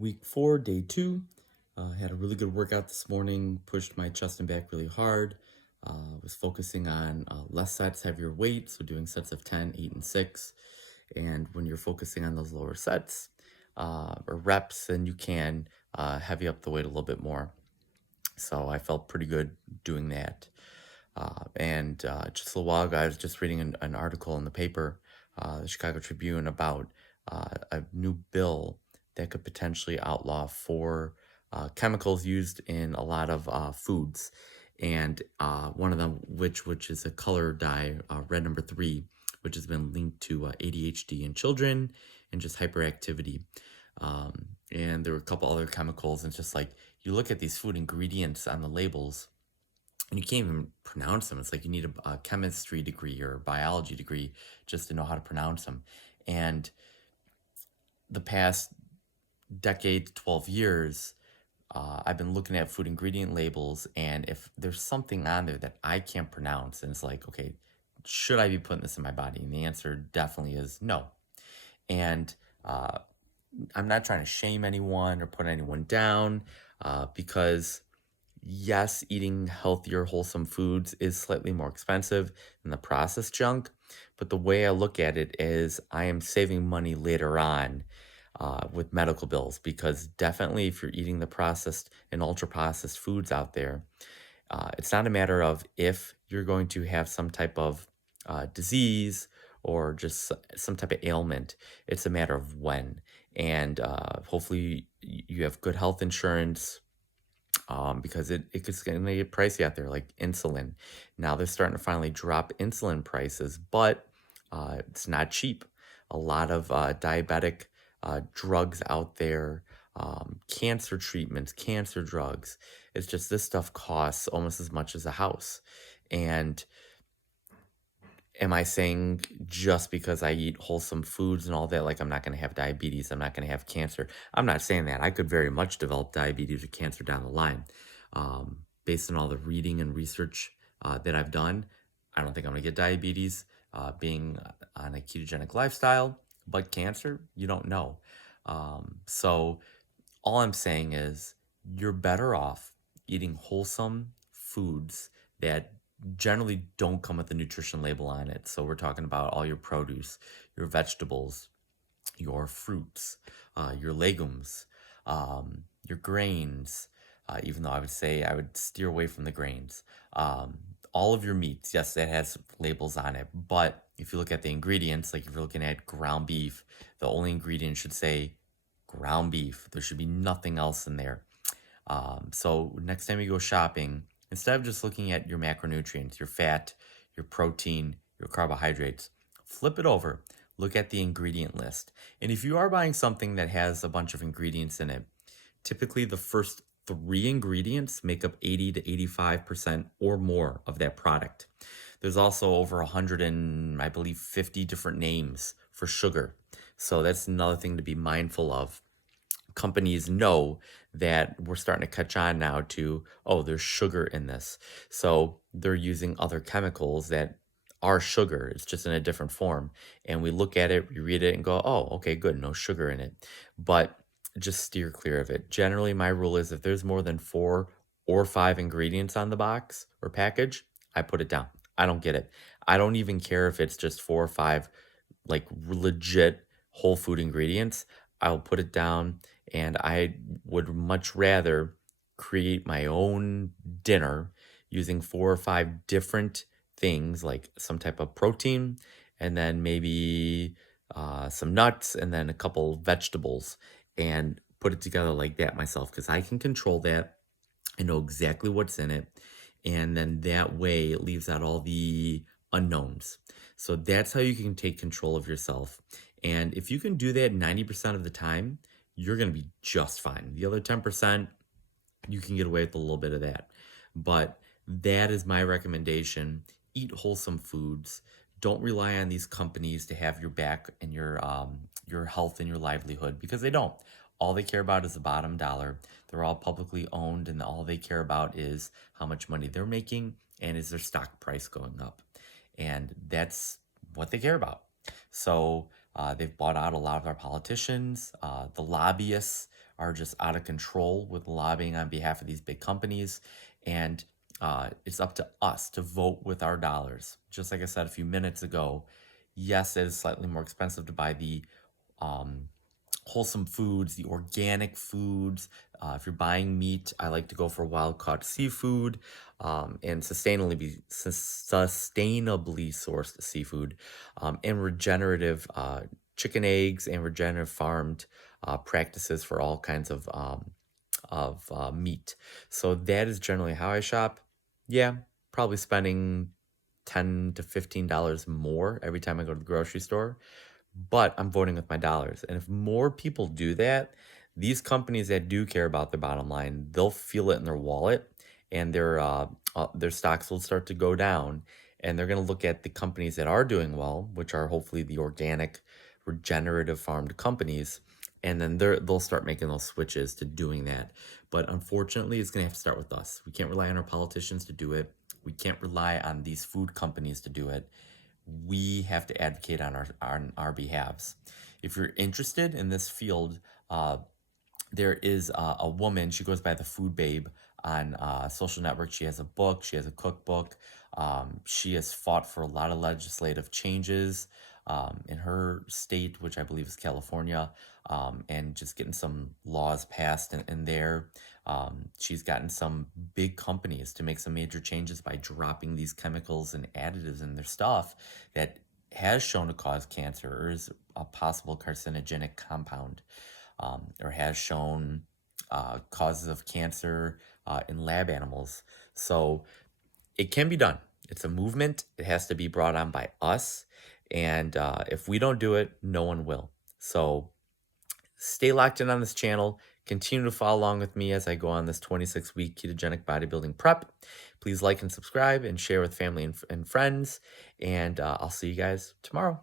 Week 4, day 2. Had a really good workout this morning, pushed my chest and back really hard. Was focusing on less sets, heavier weight, so doing sets of 10, 8, and 6. And when you're focusing on those lower sets or reps, then you can heavy up the weight a little bit more. So I felt pretty good doing that. And just a little while ago, I was just reading an article in the paper, the Chicago Tribune, about a new bill that could potentially outlaw four chemicals used in a lot of foods, and one of them, which is a color dye, red number 3, which has been linked to ADHD in children and just hyperactivity. And there were a couple other chemicals, and it's just like you look at these food ingredients on the labels and you can't even pronounce them. It's like you need a chemistry degree or a biology degree just to know how to pronounce them. And the past decade to 12 years, I've been looking at food ingredient labels, and if there's something on there that I can't pronounce, and it's like, okay, should I be putting this in my body? And the answer definitely is no. And I'm not trying to shame anyone or put anyone down because yes, eating healthier, wholesome foods is slightly more expensive than the processed junk. But the way I look at it is I am saving money later on with medical bills, because definitely if you're eating the processed and ultra processed foods out there, it's not a matter of if you're going to have some type of disease or just some type of ailment. It's a matter of when. And hopefully you have good health insurance, because it's going to get pricey out there, like insulin. Now they're starting to finally drop insulin prices, but it's not cheap. A lot of diabetic drugs out there, cancer treatments, cancer drugs. It's just this stuff costs almost as much as a house. And am I saying just because I eat wholesome foods and all that, like I'm not going to have diabetes, I'm not going to have cancer? I'm not saying that. I could very much develop diabetes or cancer down the line. Based on all the reading and research that I've done, I don't think I'm going to get diabetes being on a ketogenic lifestyle, but cancer, you don't know. So all I'm saying is you're better off eating wholesome foods that generally don't come with a nutrition label on it. So we're talking about all your produce, your vegetables, your fruits, your legumes, your grains. Even though I would say I would steer away from the grains. All of your meats, yes, that has labels on it. But if you look at the ingredients, like if you're looking at ground beef, the only ingredient should say ground beef. There should be nothing else in there. So next time you go shopping, instead of just looking at your macronutrients, your fat, your protein, your carbohydrates, flip it over. Look at the ingredient list. And if you are buying something that has a bunch of ingredients in it, typically the first 3 ingredients make up 80 to 85% or more of that product. There's also over 100 and I believe 50 different names for sugar. So that's another thing to be mindful of. Companies know that we're starting to catch on now to, oh, there's sugar in this. So they're using other chemicals that are sugar. It's just in a different form. And we look at it, we read it and go, oh, okay, good, no sugar in it. But just steer clear of it. Generally, my rule is if there's more than 4 or 5 ingredients on the box or package, I put it down. I don't get it. I don't even care if it's just 4 or 5 like legit whole food ingredients. I'll put it down, and I would much rather create my own dinner using 4 or 5 different things, like some type of protein, and then maybe some nuts, and then a couple vegetables, and put it together like that myself, because I can control that. I know exactly what's in it. And then that way it leaves out all the unknowns. So that's how you can take control of yourself. And if you can do that 90% of the time, you're going to be just fine. The other 10%, you can get away with a little bit of that. But that is my recommendation. Eat wholesome foods. Don't rely on these companies to have your back and your health and your livelihood, because they don't. All they care about is the bottom dollar. They're all publicly owned, and all they care about is how much money they're making and is their stock price going up. And that's what they care about. So They've bought out a lot of our politicians. The lobbyists are just out of control with lobbying on behalf of these big companies. And it's up to us to vote with our dollars. Just like I said a few minutes ago, yes, it is slightly more expensive to buy the um, wholesome foods, the organic foods. If you're buying meat, I like to go for wild caught seafood and sustainably sourced seafood and regenerative chicken eggs and regenerative farmed practices for all kinds of meat. So that is generally how I shop. Yeah, probably spending $10 to $15 more every time I go to the grocery store, but I'm voting with my dollars. And if more people do that, these companies that do care about their bottom line, they'll feel it in their wallet, and their stocks will start to go down. And they're going to look at the companies that are doing well, which are hopefully the organic, regenerative farmed companies, and then they'll start making those switches to doing that. But unfortunately, it's going to have to start with us. We can't rely on our politicians to do it. We can't rely on these food companies to do it. We have to advocate on our behalves. If you're interested in this field, there is a woman. She goes by the Food Babe on social network. She has a book. She has a cookbook. She has fought for a lot of legislative changes in her state, which I believe is California, and just getting some laws passed in there. She's gotten some big companies to make some major changes by dropping these chemicals and additives in their stuff that has shown to cause cancer or is a possible carcinogenic compound, or has shown causes of cancer in lab animals. So it can be done. It's a movement. It has to be brought on by us. And if we don't do it, no one will. So stay locked in on this channel. Continue to follow along with me as I go on this 26-week ketogenic bodybuilding prep. Please like and subscribe and share with family and friends. And I'll see you guys tomorrow.